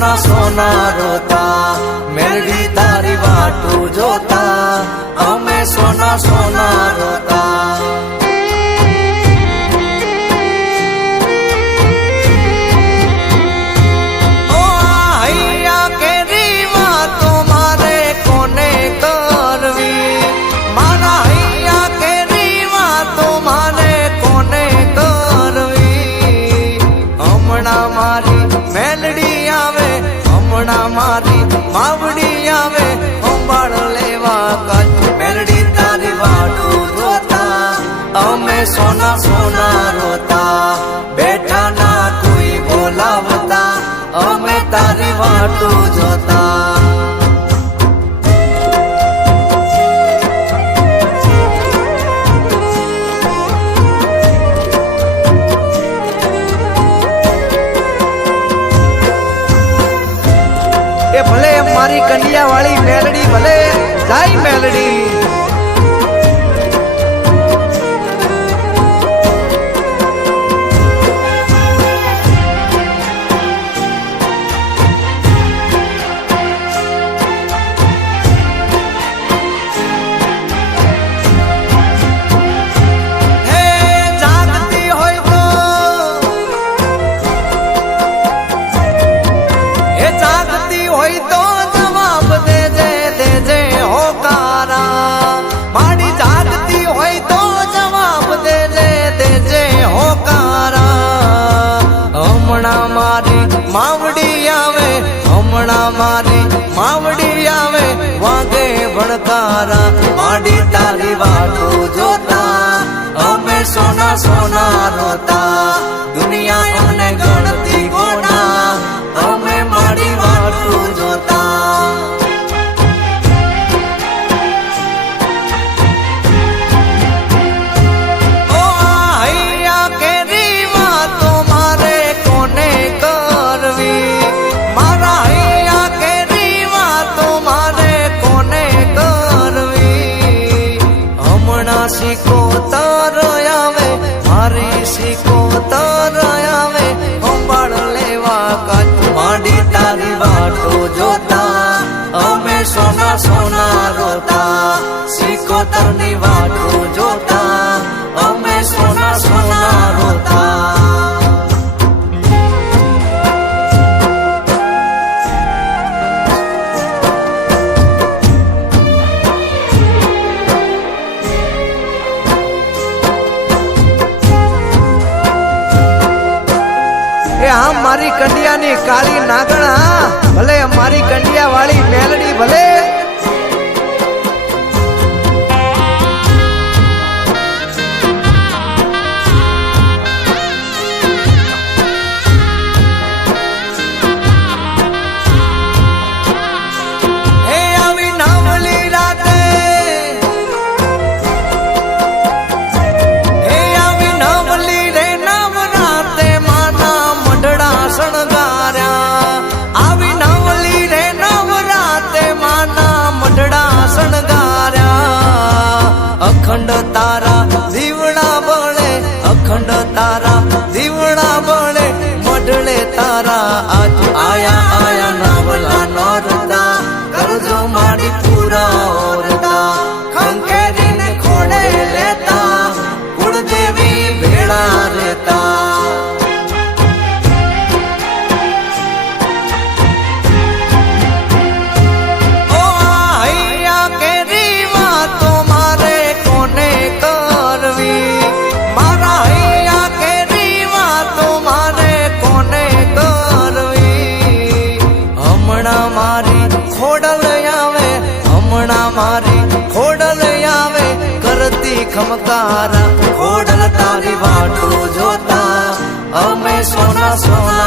સોના સોના રોતા મેલડી તારી વાટું જોતા અમે સોના સોના રોતા મારી માવડી આવે અંબાળ લેવા કચ્છ મેલડી તારી વાટું જોતા અમે સોના સોના રોતા બેઠા ના કોઈ બોલાવતા અમે તારી વાટું જોતા ભલે મારી કંડિયા વાળી મેલડી ભલે જાય મેલડી માવડી આવે હમણાં મારી માવડી આવે વાગે ભણકારા માડી તારી વાટું જોતા અમે સોના સોના રોતા દુનિયા અમને ગણતી ગોડા અમે માડી વાટું જોતા સિકોતર આવે મારી સિકોતર આવે અંબાળ લેવા કચ્છ માડી તારી વાટું જોતા અમે સોના સોના રોતા સિકોતર ની વાટું જોતા અમે સોના સોના રોતા હા મારી કંડિયાની કાળી નાગણા ભલે મારી કંડિયા વાળી મેલડી ભલે અખંડ તારા દીવડા બળે અખંડ તારા દીવડા બળે મઢડે તારા આજ આયા આયા નવલા નોરતા કરજો માડી પૂરા ઓરતા ખંખેરીને ખોડે લેતા કુળદેવી ભેળા રહેતા મારી ખોડલ આવે કરતી ખમકારા ખોડલ તારી વાટું જોતા અમે સોના સોના